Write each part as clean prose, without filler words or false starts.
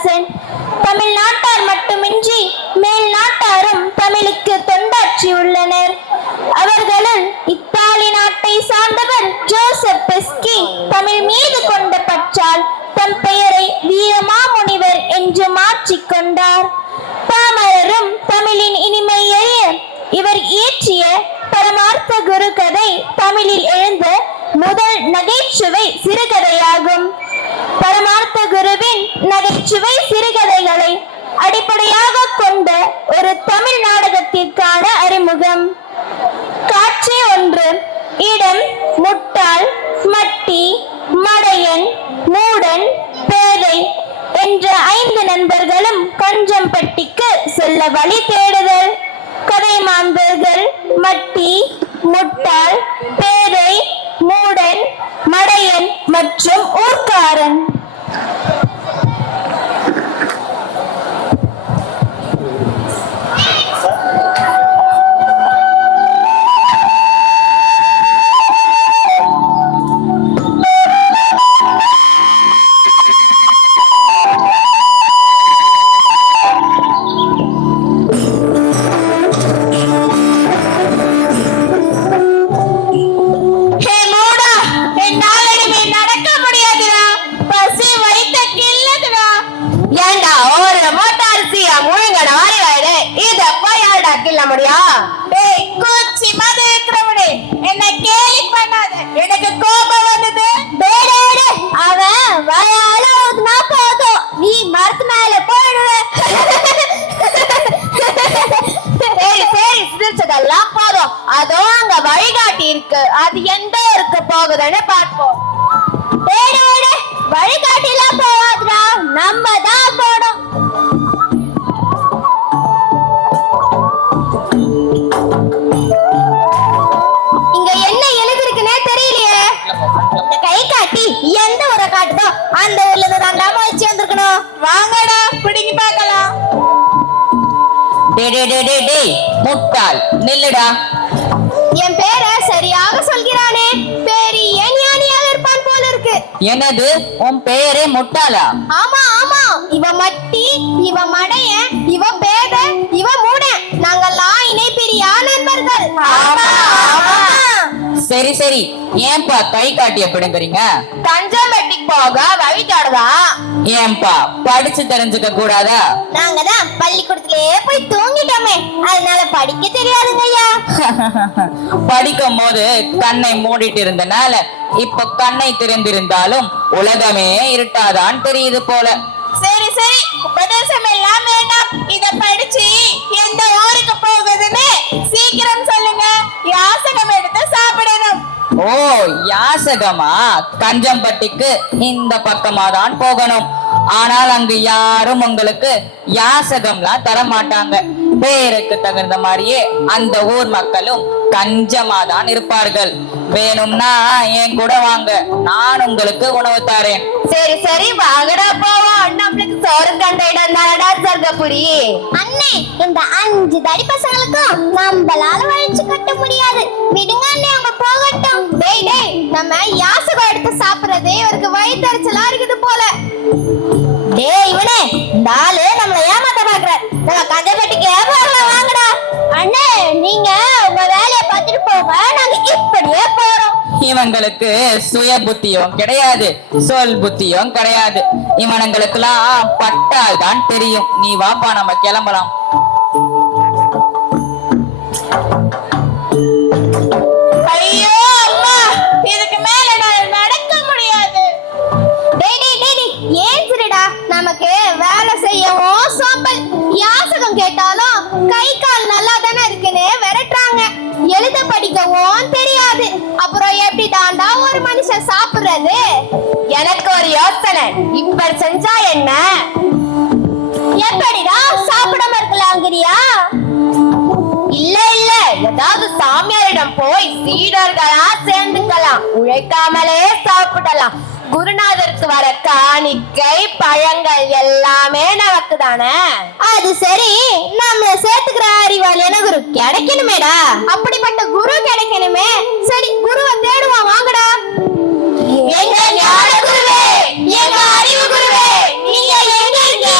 கண்ணதாசன். தமிழ்நாட்டார் மட்டுமின்றி மேல் நாட்டாரும் தமிழுக்கு தொண்டாற்றியுள்ளனர். அவர்களுள் இத்தாலி நாட்டை சார்ந்தவர் ஜோசப் பெஸ்கி தமிழ் மீது கொண்ட பற்றால் தம் பெயரை வீரமாமுனிவர் என்று மாற்றிக்கொண்டார். பாமரரும் தமிழின் இனிமை அறிய இவர் இயற்றிய பரமார்த்த குரு கதை தமிழில் எழுந்த முதல் நகைச்சுவை சிறுகதையாகும். பரமார்த்த குருவின் நகைச்சுவை சிறுகதைகளை அடிப்படையாக கொண்ட ஒரு தமிழ் நாடகத்திற்கான அறிமுகம். காட்சி 1. இடம் முட்டாள், மட்டி, மடையன், மூடன், பேதை என்ற 5 நண்பர்களும் கஞ்சம்பட்டிக்கு செல்ல வழி தேடுதல். கதை மாந்தர்கள் மட்டி, முட்டாள், பேதை, மூடன், மடையன் மற்றும் ஊர்க்காரன். என்ன கேலி பண்ணாத, எனக்கு கோபம் வந்தது. அவன் வயால ஊதுனா போதும், நீ மரத்து மேல போயிடுவ. சரி சரி, சிரிச்சதெல்லாம் போதும். அதோ அங்க வழிகாட்டி இருக்கு, அது எந்த ஊருக்கு போகுதுன்னு பார்ப்போம். வழிகாட்டி எல்லாம் போவாதுடா, நம்ம தான் போடும். இங்க என்ன எழுதிருக்குன்னே தெரியலையே. இந்த கை காட்டி எந்த ஊரை காட்டுதோ அந்த ஊர்ல இருந்து தான் நாம வச்சு வந்திருக்கணும். வாங்கடா, பிடிங்கி பார்க்கலாம். முட்டாள், நில்லுடா. என் பேரை சரியாக சொல்கிறானே, பெரிய ஞானியாக இருப்பான் போல இருக்கு. என்னது, உன் பேரே முட்டாளா? ஆமா ஆமா, இவ மட்டி, இவ மடையன், இவ பேத, இவ மூட, நாங்கெல்லாம் இணை பிரியா நண்பர்கள். சரி சரி, ஏன்பா கை காட்டிய பிடுங்குறீங்க? கஞ்சம்பட்டிக்கு போக வழி தேடுதா. ஏன்பா படிச்சு தெரிஞ்சுக்க கூடாதா? நாங்க தான் பள்ளிக்கூடத்திலே போய் தூங்கிட்டோமே, அதனால படிக்க தெரியாதுங்க ஐயா. படிக்கும் போது கண்ணை மூடிட்டு இருந்தனால இப்ப கண்ணை திறந்திருந்தாலும் உலகமே இருட்டாதான் தெரியுது போல. சரி சரி, உபதேசம் எல்லாம் வேண்டாம். இத படிச்சு எந்த ஊருக்கு போகுதுன்னு சீக்கிரம் சொல்லுங்க. யாசகம் எடுத்து சாப்பிடணும். ஓ, யாசகமா? கஞ்சம்பட்டிக்கு இந்த பக்கமா தான் போகணும். ஆனால் அங்கு யாரும் உங்களுக்கு யாசகம்லாம் தர மாட்டாங்க. பேருக்கு தகுந்த மாதிரியே அந்த ஊர் மக்களும் கஞ்சமாதான் இருப்பார்கள். வேணும்னா என் கூட வாங்க, நான் உங்களுக்கு உணவு தரேன். சரி சரி, வாங்கடா போவோம். நம்மளுக்கு சோறு கண்ட இடம் தானடா சொர்க்கபுரி. அண்ணே, இந்த 5 தடி பசங்களுக்கும் நம்மளால வழிச்சு கட்ட முடியாது. விடுங்க அண்ணே, அவங்க போகட்டும். டேய் டேய், நம்ம யாசகம் எடுத்து சாப்பிடுறதே இவருக்கு வயிற்றுச்சலா இருக்குது போல. டேய் இவனே, இந்த ஆளு நம்மள ஏமாத்த பாக்குறார். நம்ம கஞ்சப்பட்டிக்கு போகலாம், வாங்கடா. அண்ணே, நீங்க உங்க வேலையை பார்த்துட்டு போங்க, நாங்க இப்படியே போறோம். இவங்களுக்கு சுய புத்தியும் கிடையாது, சொல் புத்தியும் கிடையாது. இவனுங்களுக்கெல்லாம் பட்டால் தான் தெரியும். நீ வாப்பா, நம்ம கிளம்பலாம். ஐயோ அம்மா, இதுக்கு மேல நான் நடக்க முடியாது. டேய் டேய் டேய், ஏன் சரிடா, நமக்கு வேலை செய்யவும் சோம்பல். யாசகம் கேட்டாலும் கை கால் நல்லா தானே இருக்குன்னு விரட்டுறாங்க. எழுத படிக்கவும் தெரியாது. அப்புறம் எப்படி தாண்டா ஒரு மனுஷன் சாப்பிடுறது? எனக்கு ஒரு யோசனை, இப்ப செஞ்சா என்ன? எப்படிடா சாப்பிடாம இருக்கலாங்கிறியா? இல்ல இல்ல, ஏதாவது சாமியாரிடம் போய் சீடர்களா சேர்ந்துக்கலாம், உழைக்காமலே சாப்பிடலாம். குருநாதருக்கு வர காணிக்கை பழங்கள் எல்லாமே நமக்கு தானே. அது சரி, நம்மள சேர்த்துக்கிற அறிவாளியான குரு கிடைக்கணுமேடா. அப்படிப்பட்ட குரு கிடைக்கணுமே. சரி, குருவை தேடுவோம், வாங்கடா. எங்க ஞான குருவே, எங்க அறிவு குருவே, நீங்க எங்க இருக்கீங்க?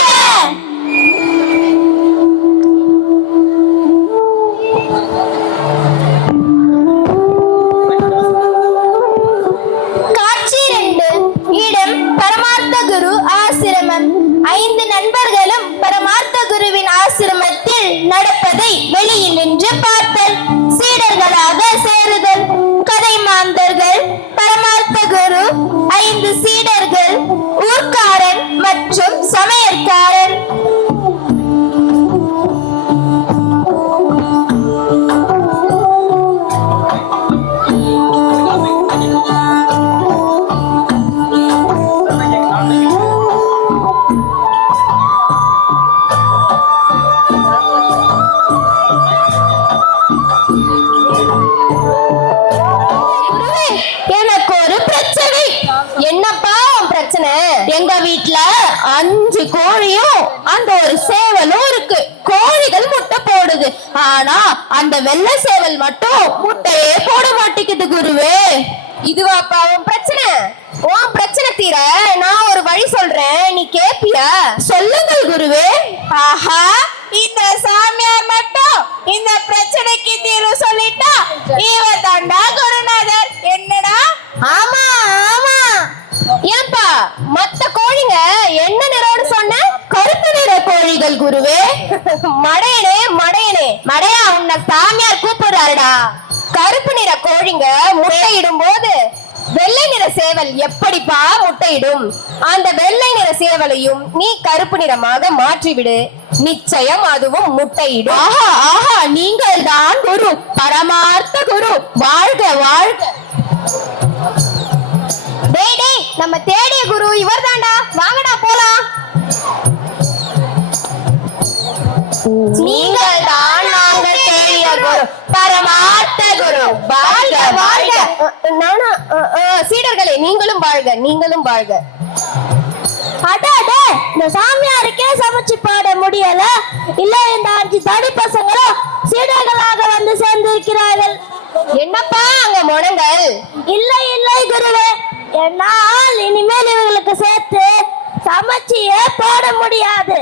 5 நண்பர்களும் பரமார்த்த குருவின் ஆசிரமத்தில் நடப்பதை வெளியில் நின்று பார்த்தல், சீடர்களாக சேருதல். கதை மாந்தர்கள், பரமார்த்த குரு, 5 சீடர்கள், ஊர்க்காரன் மற்றும் சமையற்காரன். எனக்கு ஒரு பிரச்சனை. என்னப்பா உன் பிரச்சனை? எங்க வீட்ல 5 கோழியும் அந்த ஒரு சேவலும் இருக்கு. கோழிகள் முட்டை போடுது, ஆனா அந்த வெள்ளை சேவல் மட்டும் முட்டையே போட மாட்டேங்குது குருவே. இதுவாப்பா உன் பிரச்சனை? உன் பிரச்சனை தீர நான் ஒரு வழி சொல்றேன், நீ கேப்பியா? சொல்லுங்கள் குருவே. ஆஹா, இந்த சாமியார் மட்டும் இந்த பிரச்சனைக்கு தீர்வு சொல்லிட்டா இவ தாண்டா குருநாதர். என்னடா? ஆமா ஆமா. ஏன்பா மத்த கோழிங்க என்ன நிறம்னு சொன்ன? கருப்பு நிற கோழிகள் குருவே. மடையனே மடையனே, மடையா உன்னை சாமியார் கூப்பிடுறாருடா. கருப்பு நிற கோழிங்க முட்டையிடும் போது வெள்ளை நிற சேவல் எப்படிப்பா முட்டையிடும்? அந்த வெள்ளை நிற சேவலையும் நீ கருப்பு நிறமாக மாற்றிவிடு, நிச்சயம் அதுவும் முட்டையிடும். ஆஹா ஆஹா, நீங்கள் தான் குரு, பரமார்த்த குரு. வாழ்க வாழ்க. டேய் டேய், நம்ம தேடிய குரு இவர்தான்டா. வாங்கடா போலாம். நீங்கள் தான் நாங்கள் தேடிய குரு, பரமார்த்த குரு. வாழ்க வாழ்க. நானா? சீடர்களே நீங்களும் வாழ்க, நீங்களும் வாழ்க. அடடே, இந்த சாமியாருக்கே சமைச்சு பாட முடியல, இல்ல இந்த 5 தடி பசங்களும் சீடர்களாக வந்து சேர்ந்திருக்கிறார்கள். என்னப்பா அங்க முனங்கள்? இல்லை இல்லை குருவே, என்னால் இனிமேல் இவங்களுக்கு சேர்த்து சமைச்சியே போட முடியாது.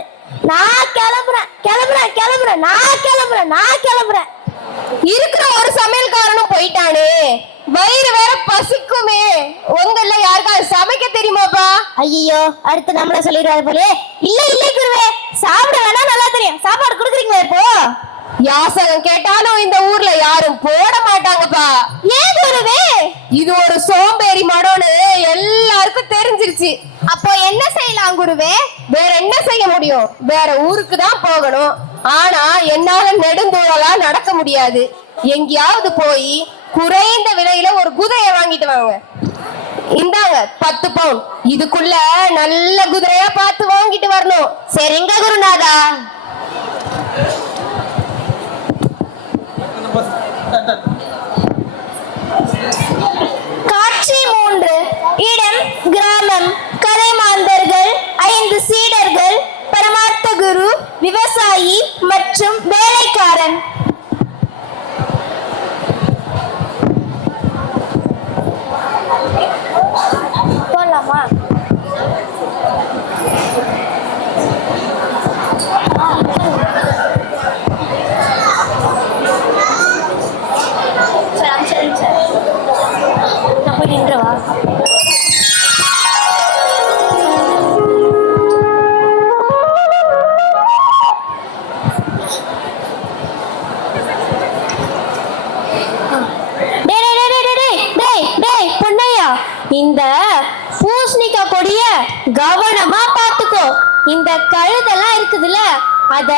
நான் கிளம்புறேன் கிளம்புறேன் கிளம்புறேன், நான் கிளம்புறேன் நான் கிளம்புறேன். இருக்கிற ஒரு சமையல்காரனும் போயிட்டானே, வயிறு வேற பசிக்குமே. உங்கள யாருக்காவது சமைக்க தெரியுமாப்பா? ஐயோ, அடுத்து நம்மள சொல்லிடுவாரு போலே. இல்ல இல்ல குருவே, சாப்பிட வேணா நல்லா தெரியும். சாப்பாடு கொடுக்குறீங்களா இப்போ? யாசகம் கேட்டாலும் இந்த ஊர்ல யாரும் போட மாட்டாங்கப்பா. ஏன் குருவே? இது ஒரு சோம்பேறி மடோன்னு எல்லாருக்கும் தெரிஞ்சிருச்சு. அப்போ என்ன செய்யலாம் குருவே? வேற என்ன செய்ய முடியும்? வேற ஊருக்கு தான் போகணும். ஆனா என்னால நெடுந்தூரலா நடக்க முடியாது. எங்கேயாவது போய் குறைந்த விலையில ஒரு குதிரையை வாங்கிட்டு வாங்க. இந்தாங்க 10 பவுன். இதுக்குள்ள நல்ல குதிரையா பார்த்து வாங்கிட்டு வரணும். சரிங்க குருநாதா. காட்சி 3. இடம் கிராமம். கதை மாந்தர்கள், 5 சீடர்கள், பரமார்த்த குரு, விவசாயி மற்றும் வேலைக்காரன். போலாமா? நின்றவா? இந்த பூசணிக்காய் கொடிய கவனமா பாத்துக்கோ. இந்த கழுதெல்லாம் இருக்குதுல்ல, அத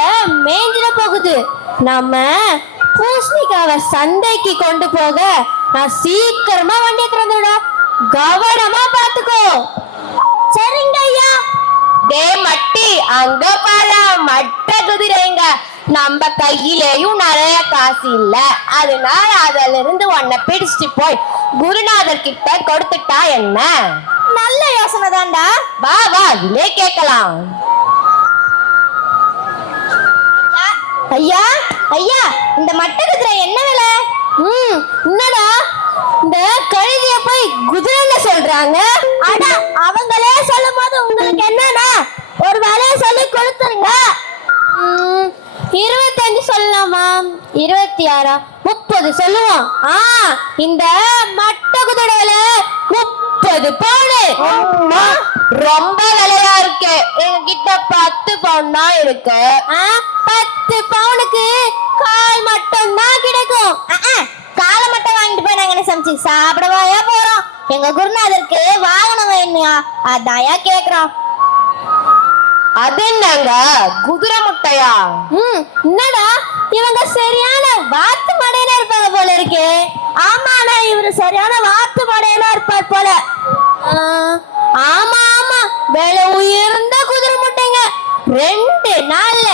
மேஞ்சிட போகுது. நம்ம பூசணிக்காவை சந்தைக்கு கொண்டு போக நான் சீக்கிரமா வண்டியை திறந்துடா. கவனமா பாத்துக்கோ. சரிங்க ஐயா. டே மட்டி, அங்க பாரு மட்ட குதிரைங்க. நம்ம கையிலேயும் நிறைய காசு இல்ல, அதனால அதுல இருந்து உன்னை பிடிச்சிட்டு போய் குருநாதர் கிட்ட கொடுத்துட்டா என்ன? நல்ல யோசனை தான்டா. வா வா, இதே கேட்கலாம். ஐயா ஐயா, இந்த மட்ட குதிரை என்ன விலை? என்னடா இந்த கழுதிய போய் குதிரைன்னு சொல்றாங்க? அட, அவங்களே சொல்லும் போது உங்களுக்கு என்னன்னா ஒரு வேலையை சொல்லி கொடுத்துருங்க. 25 சொல்லலாமா? 26, 30 சொல்லுவோம். இந்த மட்ட குதிரையில 30 பவுன். ரொம்ப விலையா இருக்கு. எங்ககிட்ட 10 பவுன் தான் இருக்கு. 10 பவுனுக்கு கால் மட்டும் தான் கிடைக்கும். காலை மட்டும் வாங்கிட்டு போய் நாங்க என்ன சமைச்சு சாப்பிடவாயா போறோம்? எங்க குருநாதருக்கு வாகனம் வேணுயா, அதாயா கேக்குறோம். அது என்னங்க குதிரை முட்டையா? என்னடா இவங்க சரியான வாத்து மடையனா இருப்பாங்க போல இருக்கே. ஆமாண்ணா, இவரு சரியான வாத்து மடையனா இருப்பார் போல. ஆமா ஆமா, விலை உயர்ந்த குதிரை முட்டைங்க. 2 நாள்ல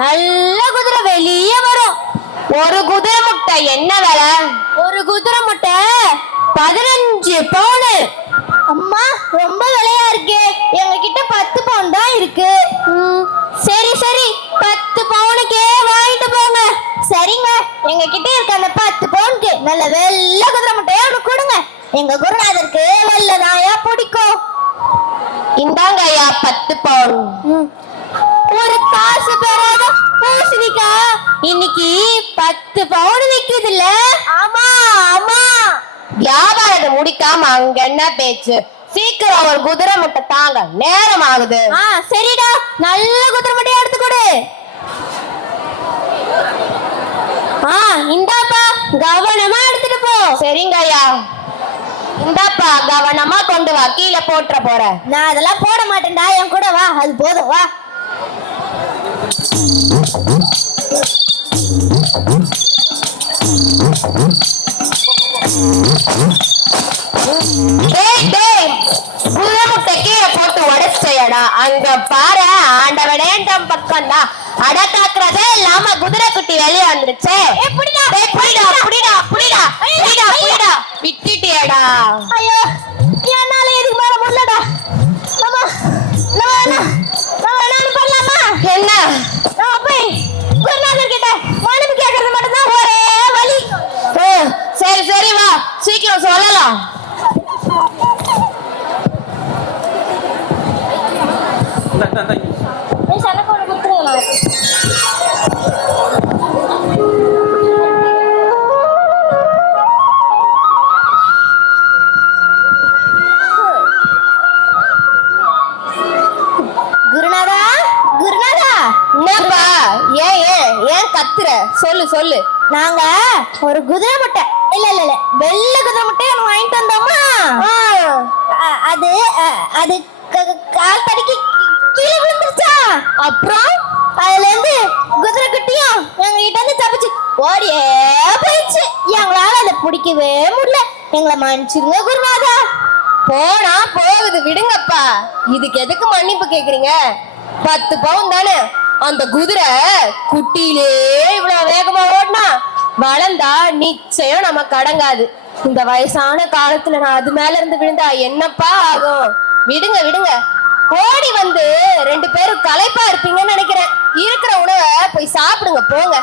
நல்ல குதிரை வெளியே வரும். ஒரு குதிரை முட்டை என்ன விலை? ஒரு குதிரை முட்டை 15 பவுன். அம்மா, ரொம்ப விலையா இருக்கே. எங்க கிட்ட 10 பவுன் தான் இருக்கு. சரி சரி, 10 பவுனுக்கே வாங்கிட்டு போங்க. சரிங்க, எங்க கிட்ட இருக்க அந்த 10 பவுனுக்கு நல்ல வெள்ளை குதிரை முட்டையா ஒன்று கொடுங்க. எங்க குருநாதருக்கு வெள்ளதாயா பிடிக்கும். இந்தாங்க ஐயா 10 பவுன். ஒரு காசு பெறாத பூசணிக்கா இன்னைக்கு 10 பவுன் விக்குது இல்ல? ஆமா ஆமா. வியாபாரத்தை முடிக்காம அங்க என்ன பேச்சு? சீக்கிரம் ஒரு குதிரை முட்டை தாங்க, நேரம் ஆகுது. சரிடா, நல்ல குதிரை முட்டையை எடுத்து கொடு. இந்தாப்பா, கவனமா எடுத்துட்டு போ. சரிங்க ஐயா. இந்தாப்பா, கவனமா கொண்டு வா, கீழே போட்டுற போற. நான் அதெல்லாம் போட மாட்டேன்டா, என் கூட வா, அது போதும் வா. குதிரை முட்டை கீழே போட்டு உடைச்சையடா. அங்க பாரு, ஆண்டவனே நம் பக்கம் தான். அடக்காக்குறதே இல்லாம குதிரை குட்டி வெளியே வந்துருச்சு. விட்டுட்டியடா. ஐயோ, என்னால இதுக்கு மேல முடியலடா. பண்ணலாமா? என்ன போய் குருநாதர் கிட்ட மனுப்பு கேட்கறது மட்டும் தான் ஒரே வழி. சரி சரி, வா, சீக்கிரம் சொல்லலாம். குருநாதா, குருநாதா. என்னப்பா, ஏன் கத்துற? சொல்லு சொல்லு. நாங்க ஒரு குதிரை முட்டை, இல்ல வெள்ளை குதிரை முட்டை வாங்கிட்டு வந்தோமா. அது அது கால் தடிக்கு கீழே விழுந்துருச்சா. அப்புறம் அதுல இருந்து குதிரை குட்டியும் எங்க கிட்ட இருந்து தப்பிச்சு ஓடியே போயிடுச்சு. எங்களால அதை பிடிக்கவே முடியல. எங்களை மன்னிச்சிருங்க குருநாதா. போனா போகுது, விடுங்கப்பா. இதுக்கு எதுக்கு மன்னிப்பு கேக்குறீங்க? 10 பவுன் தானே. அந்த குதிரை குட்டியிலே இவ்வளவு வேகமா ஓடினா வளர்ந்தா நிச்சயம் நமக்கு அடங்காது. இந்த வயசான காலத்துல நான் அது மேல இருந்து விழுந்தா என்னப்பா ஆகும்? விடுங்க விடுங்க. ஓடி வந்து 2 பேரும் களைப்பா இருப்பீங்கன்னு நினைக்கிறேன். இருக்கிற உணவை போய் சாப்பிடுங்க, போங்க.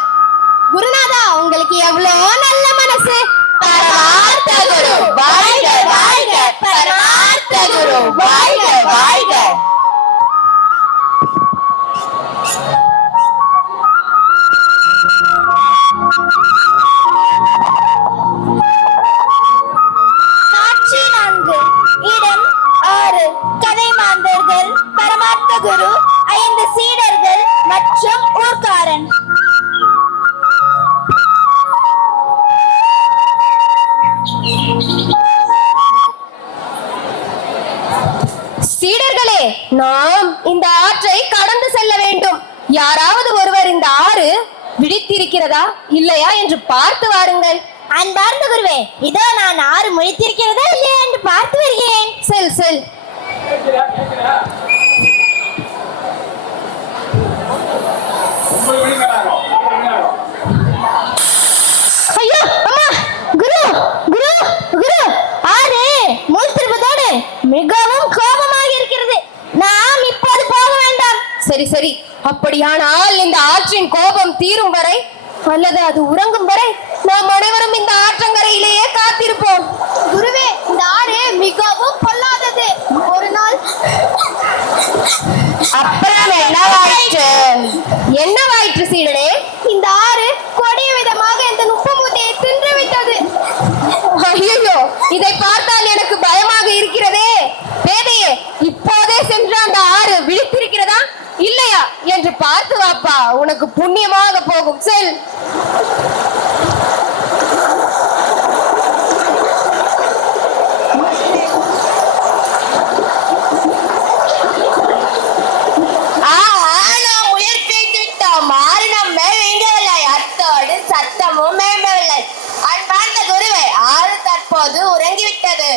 குருநாதா, உங்களுக்கு எவ்வளவு நல்ல மனசு. பரமார்த்த குரு வாழ்க வாழ்க, பரமார்த்த குரு வாழ்க வாழ்க. காட்சி 4, இடம் 6. கதை மாந்தர்கள், பரமார்த்த குரு, 5 சீடர்கள் மற்றும் ஊர்க்காரன். சீடர்களே, நாம் இந்த ஆற்றை கடந்து செல்ல வேண்டும். யாராவது ஒருவர் இந்த ஆறு விழித்திருக்கிறதா இல்லையா என்று பார்த்து வாருங்கள். அன்பார்ந்த குருவே, இதோ நான் ஆறு முழித்திருக்கிறதா இல்லையா என்று பார்த்து வருகிறேன். செல் செல். ஐயோ அம்மா, குரு குரு குரு, ஆறு முழித்திருப்பதோடு மிகவும் கோபமாக இருக்கிறது. நாம் இப்போது போக வேண்டாம். சரி சரி, அப்படியானால் இந்த ஆற்றின் கோபம் தீரும் வரை அல்லது அது உறங்கும் வரை நாம் அனைவரும் இந்த ஆற்றங்கரையிலேயே காத்திருப்போம். குருவே, இந்த ஆறு மிகவும் பொல்லாதது. ஒரு நாள் அப்புறம் என்னவாயிற்று சீடனே? இந்த ஆறு கொடிய விதமாக இந்த நுப்பு மூட்டையை தின்று விட்டது. ஐயோ, இதை பார்த்தால் எனக்கு பயமாக இருக்கிறதே. பேதையே, இப்போதே சென்று பார்த்து வாப்பா, உனக்கு புண்ணியமாக போகும். செல். சத்தமும் மேம்பவில்லை. அன்பார்ந்த குருவே, ஆறு தற்போது உறங்கிவிட்டது.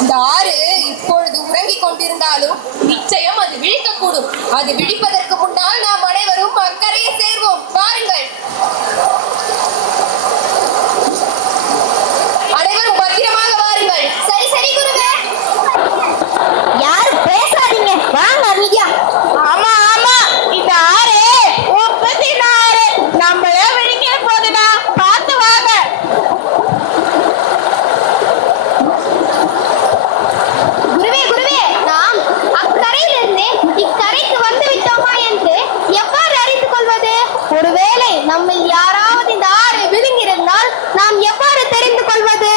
இந்த ஆறு இப்பொழுது உறங்கிக் கொண்டிருந்தாலும் நிச்சயம் அது விழிக்கக்கூடும். அது விழிப்பதற்கு முன்னால் நாம் அனைவரும் அக்கறையை சேர்வோம். வாருங்கள், அனைவரும் பத்திரமாக வாருங்கள். சரி சரி குருவே. யாரும் பேசாதீங்க, வாங்க அமைதியா. ஆமா ஆமா, இந்த ஆறு உப்பத்தின் ஆறு நம்மள விழிக்கிற போதுடா, பார்த்து வாங்க. குருவே குருவே, நாம் அக்கரையிலிருந்து இக்கரைக்கு வந்து விட்டோமா என்று எவ்வாறு அறிந்து கொள்வது? ஒருவேளை நம்மில் யாராவது இந்த ஆறை விழுங்கியிருந்தால் நாம் எவ்வாறு தெரிந்து கொள்வது?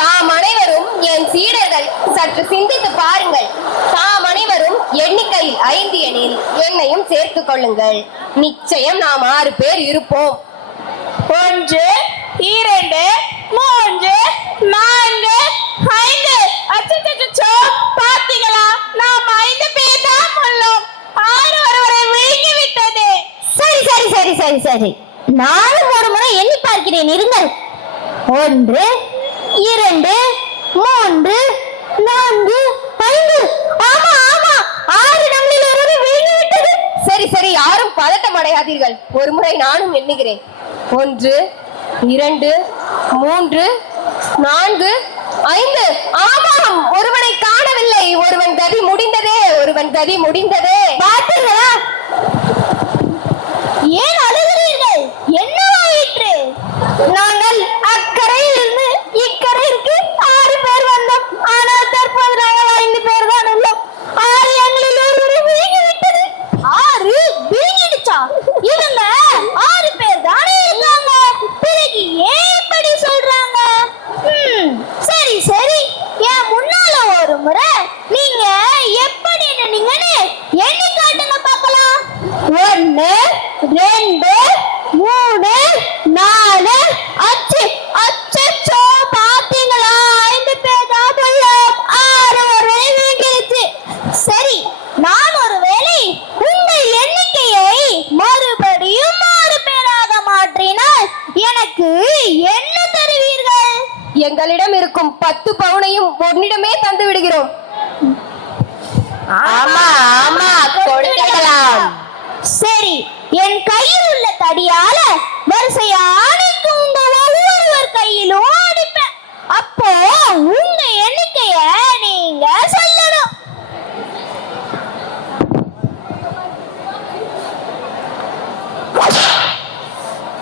தாம் அனைவரும் என் சீடர்கள், சற்று சிந்தித்து பாருங்கள். தாம் அனைவரும் எண்ணிக்கையில் 5 எனில் என்னையும் சேர்த்துக் கொள்ளுங்கள். நிச்சயம் நாம் 6 பேர் இருப்போம். 1 2 3 4 5. அச்சச்சோ, பாத்தீங்களா? நாம் 5 பேர் தான் உள்ளோம். 6 ஒருவரை விழுங்கி விட்டது. சரி சரி சரி சரி சரி, நானும் ஒரு முறை எண்ணி பார்க்கிறேன், இருங்கள். 1 2 3 4 5. ஆமா ஆமா, 6 நம்மில் ஒருவரை விழுங்கி விட்டது. சரி சரி, யாரும் பதட்டம் அடையாதீர்கள். ஒரு முறை நானும் எண்ணுகிறேன். 1 2 3 4 5. ஆமாம், ஒருவனை காணவில்லை. ஒருவன் கதி முடிந்ததே, ஒருவன் கதி முடிந்ததே. பார்த்தீர்களா? ஏன் அழுகிறீர்கள்? என்னவாயிற்று? நாங்கள் அக்கரையில் இருந்து இக்கரைக்கு 6 பேர் வந்தோம். ஆனால் தற்போது நாங்கள் 5 பேர் தான் உள்ளோம். 6 எங்களில் ஒருவரை விழுங்கி விட்டது. 6 விழுங்கிடுச்சா? இவங்க 6 பேர் தானே இருக்காங்க, பிறகு ஏன் இப்படி சொல்றாங்க? சரி சரி, என் முன்னால ஒரு முறை நீங்க எப்படி நின்னீங்கன்னு எண்ணி காட்டுங்க பார்க்கலாம். 1 2 3 4 அச்சோ, பாத்தீங்களா? 5 பேர் தான் உள்ளோம். 6 ஒருவேளை வீங்கிருச்சு. சரி, நான் ஒருவேளை உங்கள் எண்ணிக்கையை மறுபடியும் 6 பேராக மாற்றினால் எனக்கு என்ன தருவீர்கள்? எங்களிடம் இருக்கும் 10 பவுனையும் உன்னிடமே தந்து விடுகிறோம். ஆமா ஆமா, கொடுக்கலாம். சரி, என் கையில் உள்ள தடியால வரிசையா அடித்து உங்க ஒவ்வொருவர் கையிலும் அடிப்பேன். அப்போ உங்க எண்ணிக்கைய நீங்க சொல்லணும்.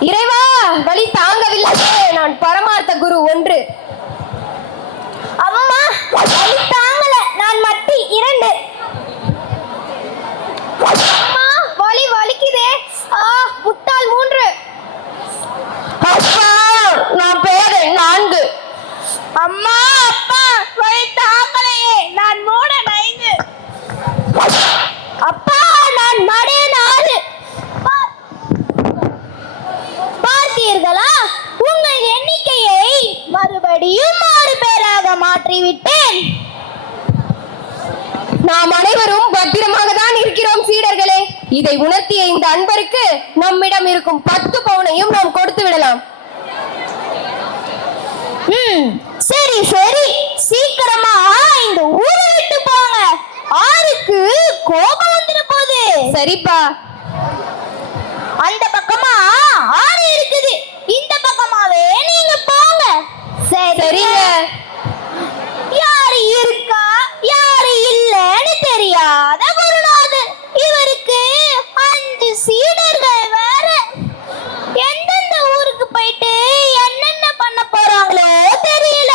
இறைவா, வலி தாங்கவில்லை. நான் பரமார்த்த குரு 1. அம்மா, வலி தாங்கல. நான் மட்டி 2. அம்மா, வலி வலிக்குதே. முட்டாள் 3. அப்பா, நான் பேரு 4. அம்மா அப்பா, வழி தாங்கலையே. நான் 3 5. அப்பா, நான் மடே 4. பார்த்தீர்களா? உங்கள் எண்ணிக்கையை மறுபடியும் 6 பேராக மாற்றிவிட்டேன். நாம் அனைவரும் பத்திரமாக தான் இருக்கிறோம் சீடர்களே. இதை உணர்த்திய இந்த அன்பருக்கு நம்மிடம் இருக்கும் 10 பவுனையும் நாம் கொடுத்து விடலாம். சரி சரி, சீக்கிரமா இந்த ஊரை விட்டு போங்க. 6க்கு கோபம் வந்துட போகுது. சரிப்பா. அந்த பக்கமா 6 இருக்குது, இந்த பக்கமாவே நீங்க போங்க. சரிங்க. யாரு இருக்கா யாரு இல்லன்னு தெரியாத குருநாதர். இவருக்கு 5 சீடர்கள் வேற. எந்தெந்த ஊருக்கு போயிட்டு என்னென்ன பண்ண போறாங்களோ தெரியல.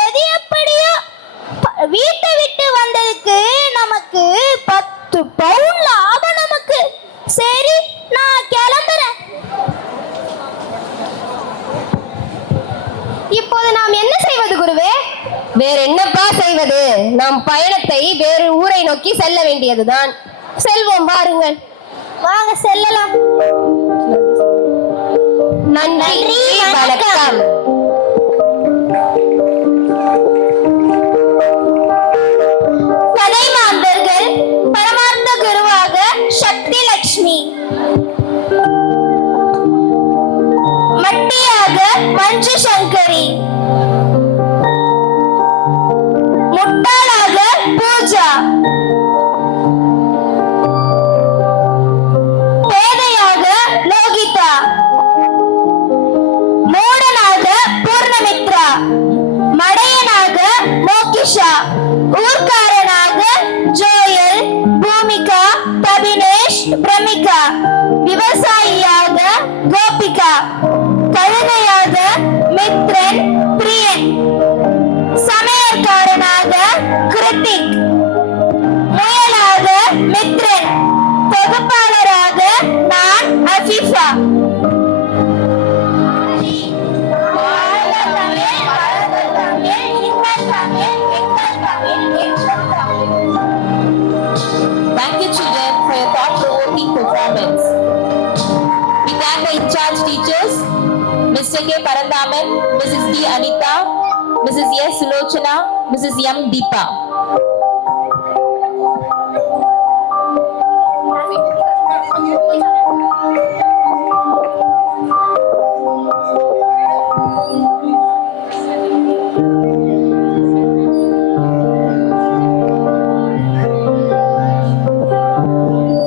எது எப்படியோ வீட்டை விட்டு வந்ததுக்கு நமக்கு 10 பவுன் லாபம் நமக்கு. சரி, நான் கிளம்புறேன். இப்போது நாம் என்ன செய்வது குருவே? வேற என்னப்பா செய்வது? நாம் பயணத்தை வேறு ஊரை நோக்கி செல்ல வேண்டியதுதான். செல்வோம், வாருங்கள். வாங்க செல்லலாம். நன்றி, வணக்கம். கலைமாந்தர்கள் பரமார்த்த குருவாக சக்தி லட்சுமி, மட்டியாக மஞ்சு சங்கரி, முட்டாளாக பூஜா, பேதையாக லோகிதா, மூடனாக பூர்ணமித்ரா, மடையனாக மோகிஷா, ஊர்க்காரனாக ஜோயல், பூமிகா, தபினேஷ், பிரமிகா, விவசாயியாக கோபிகா, கழுதையாக மித்ரன், பிரியன், சமையற்காரனாக கிருத்திக், முயலாக மித்ரன், தொகுப்பாளராக நான் Afifa. Thank you, children, for your thought-provoking performance. We thank the in-charge teachers, Mr. K. Parandaman, Mrs. D. Anita, Mrs. S. Sulochana, Mrs. M. Deepa.